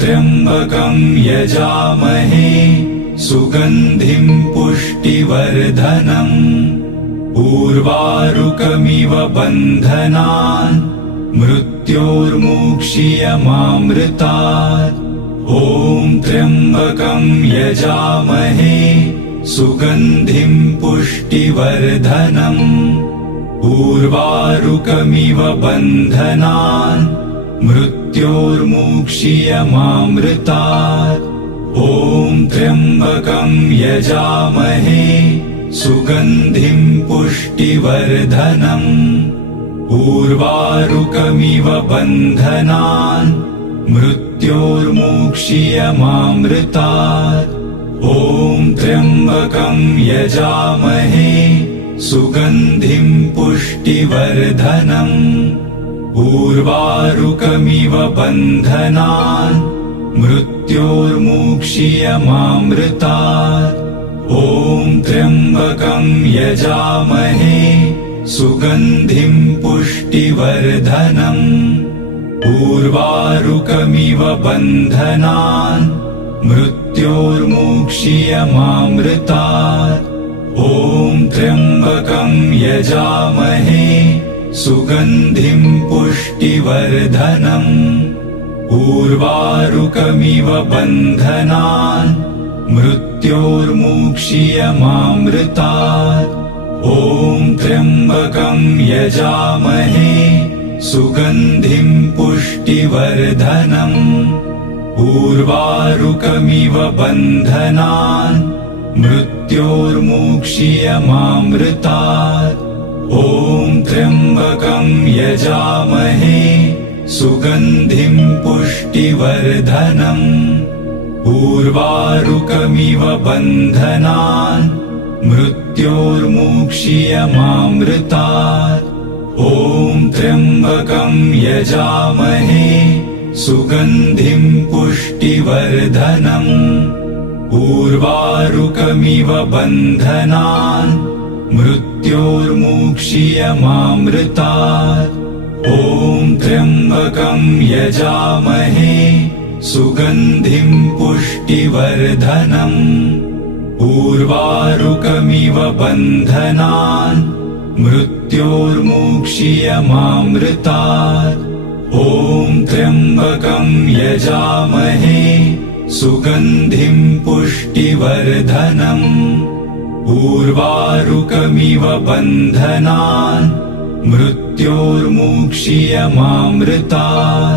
त्र्यम्बकं यजामहे सुगन्धिं पुष्टिवर्धनम् उर्वारुकमिव बन्धनान् मृत्योर्मुक्षीयमामृतात् ॐ त्र्यम्बकं यजामहे सुगन्धिं पुष्टिवर्धनम् उर्वारुकमिव बन्धनान् मृत्योर्मुक्षीयमामृतात् ॐ त्र्यम्बकं यजामहे सुगन्धिं पुष्टिवर्धनम् उर्वारुकमिव बन्धनान् मृत्योर्मुक्षीयमामृतात् ॐ त्र्यम्बकं यजामहे सुगन्धिं पुष्टिवर्धनम् उर्वारुकमिव बन्धनान् मृत्योर्मुक्षीयमामृतात् ॐ त्र्यम्बकं यजामहे सुगन्धिं पुष्टिवर्धनम् उर्वारुकमिव बन्धनान् मृत्योर्मुक्षीयमामृतात् ॐ त्र्यम्बकं यजामहे सुगन्धिं पुष्टिवर्धनम् उर्वारुकमिव बन्धनान् मृत्योर्मुक्षीयमामृतात् ॐ त्र्यम्बकं यजामहे सुगन्धिं पुष्टिवर्धनम् उर्वारुकमिव बन्धनान् मृत्योर्मुक्षीयमामृतात् ॐ त्र्यम्बकं यजामहे सुगन्धिं पुष्टिवर्धनम् उर्वारुकमिव बन्धनान् मृत्योर्मुक्षीयमामृतात् ॐ त्र्यम्बकं यजामहे सुगन्धिं पुष्टिवर्धनम् उर्वारुकमिव बन्धनान् मृत्योर्मुक्षीयमामृतात् ॐ त्र्यम्बकं यजामहे सुगन्धिं पुष्टिवर्धनम् उर्वारुकमिव बन्धनान् मृत्योर्मुक्षीयमामृतात् ॐ त्र्यम्बकं यजामहे सुगन्धिं पुष्टिवर्धनम् उर्वारुकमिव बन्धनान् मृत्योर्मुक्षीयमामृतात्